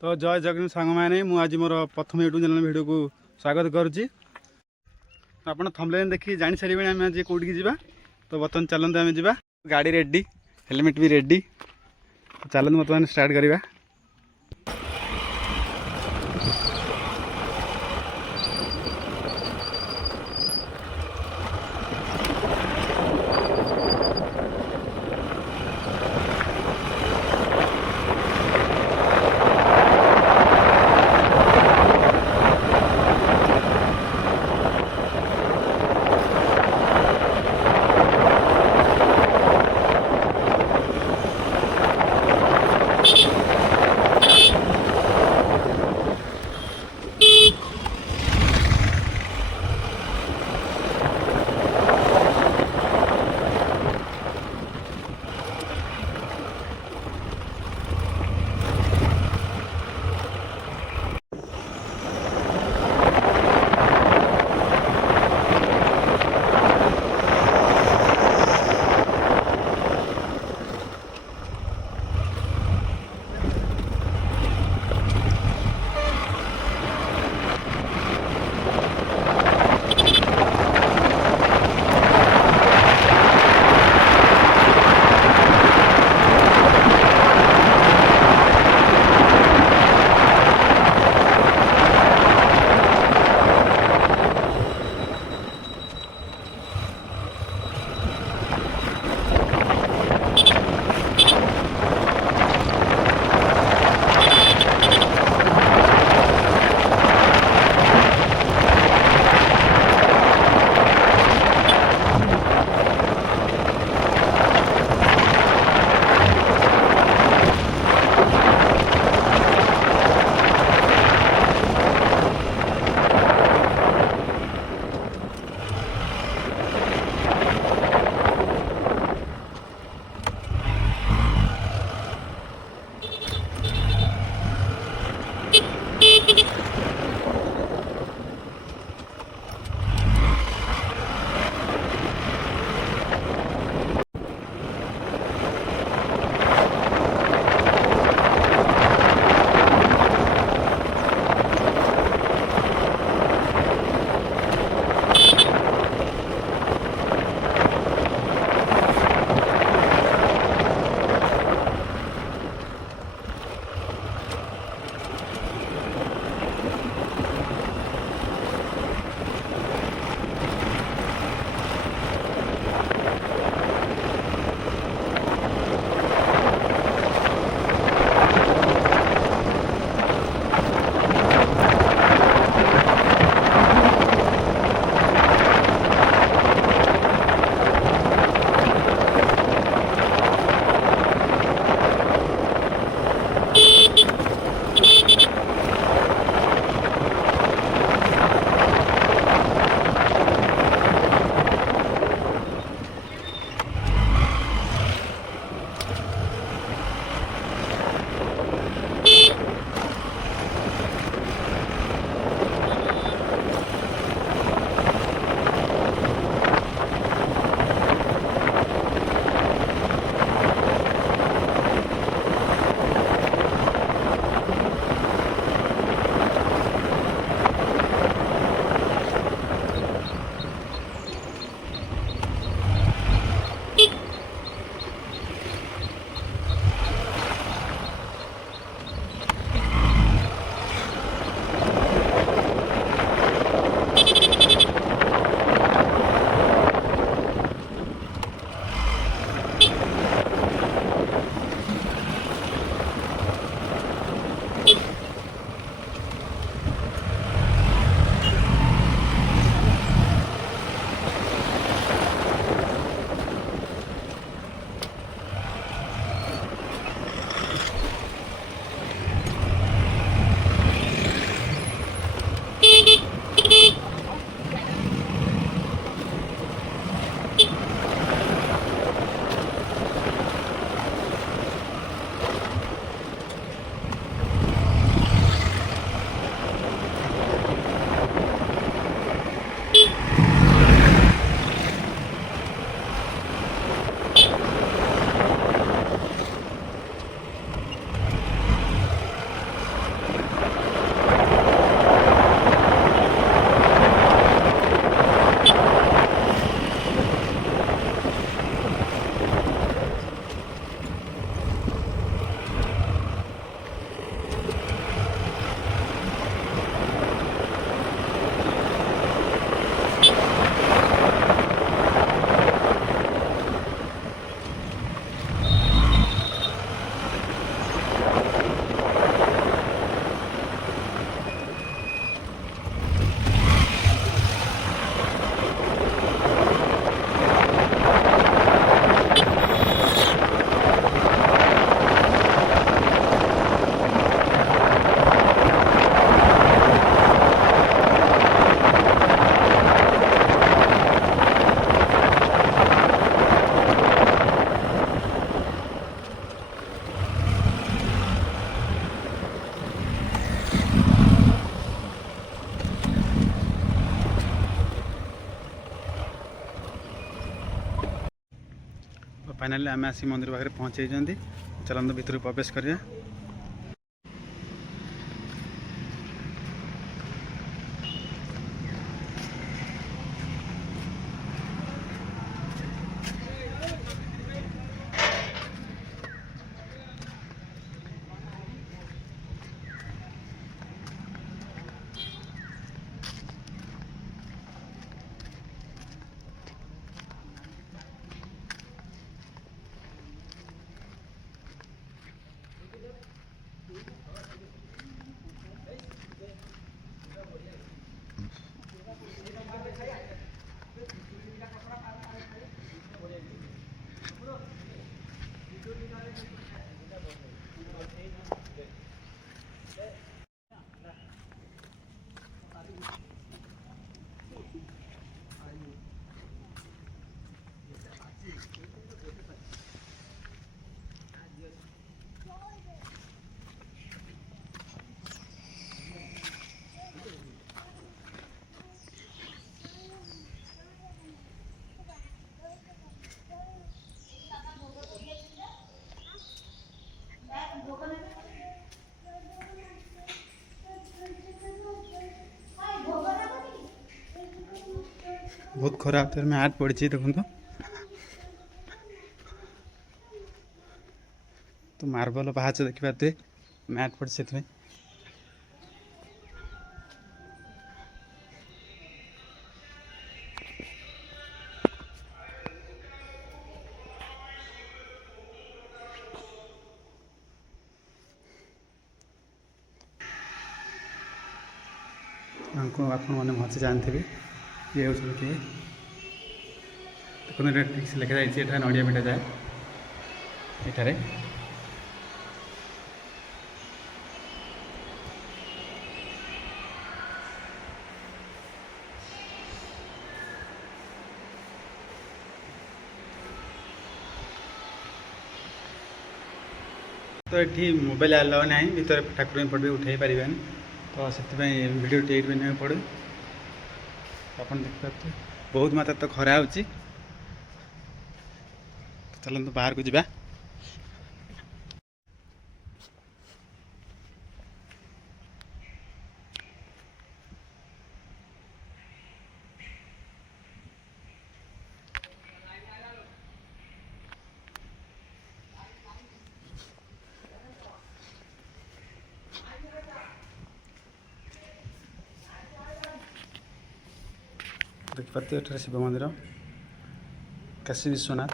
तो जय जगन्नाथ सांग मैंने मुझे मोर प्रथम यूट्यूब चैनल वीडियो को स्वागत करुच्ची। आप थंबनेल देखिए जानी सारे आम आज कौटी जावा। तो बर्तमान चलते आम जा गाड़ी रेडी हेलमेट भी रेडी। चलते बर्तमान स्टार्ट करवा। फाइनाली आम आसी मंदिर पाखे पहुँचे चलते भितर प्रवेश करिया। बहुत खराब तो मैट पड़ी देखो तो मार्बल पाहाच देखी पारे मैट पड़ी से आपने भलसे जानते ये हूँ किए देखो ठीक से लिखा जाए नड़िया पिटा जाए ये तो ये मोबाइल अलाउ ना भर ठाकुर फोटो भी उठे पारे तो से वीडियो टेट बना पड़े आप देखिए बहुत मात्रा तो खरा हो चलते बाहर को जावा। देखिए ये शिव मंदिर काशी विश्वनाथ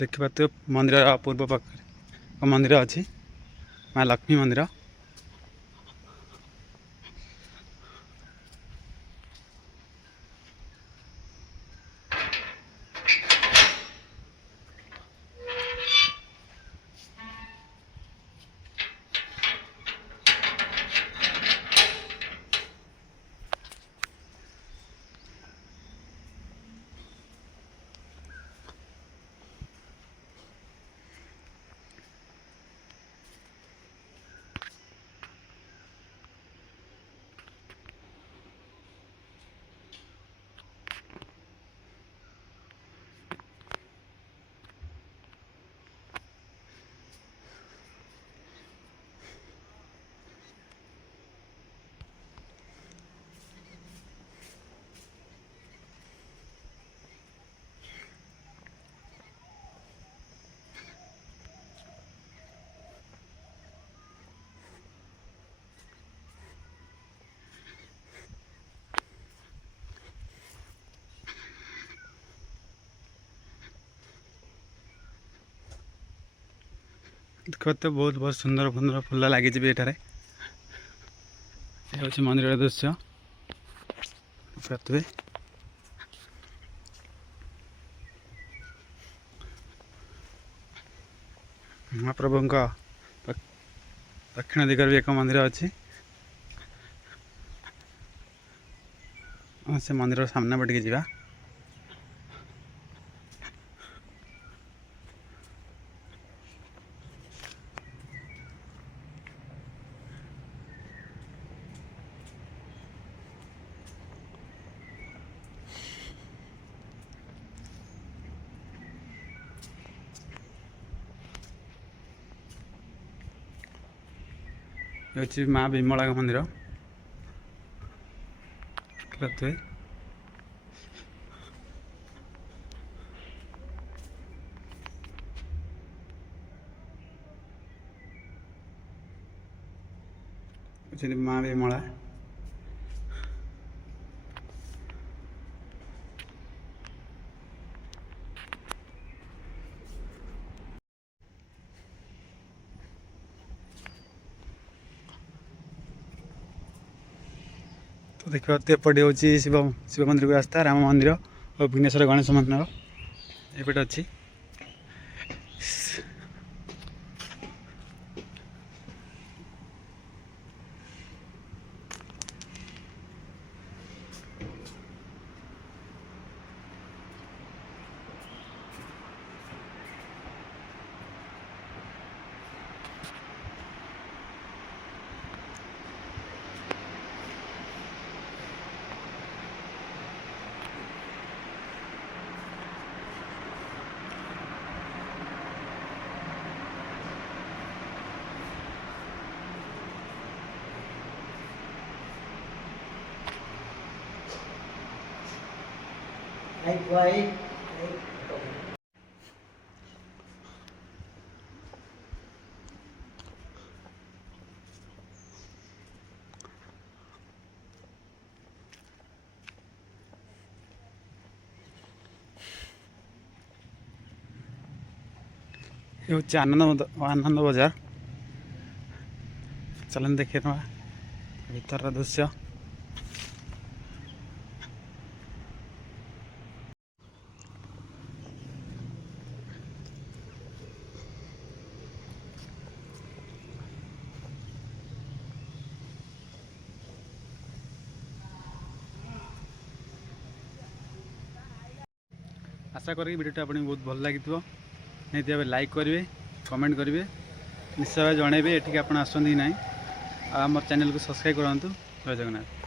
देखिए मंदिर पूर्व पाख मंदिर अच्छी माँ लक्ष्मी मंदिर देखो तो बहुत बहुत सुंदर सुंदर फूल लगी ये हूँ मंदिर दृश्य देखिए महाप्रभु दक्षिण दिगरे भी एक मंदिर अच्छी से मंदिर सामने पटे जावा ये माँ विमला मंदिर करते माँ विमला तो देखिए एपटे हूँ शिव शिव मंदिर को रास्ता राम मंदिर और विघ्नेश्वर गणेश मंदिर एपटे अच्छी ये हूँ आनंद बाजार चलन देखिए भीतर दृश्य आशा करी वीडियो आपको बहुत भल लगी नहीं भाव लाइक करेंगे कमेंट करेंगे निश्चय जनइबे ये आप आसती ना आम चैनल को सब्सक्राइब करूँ। जय जगन्नाथ।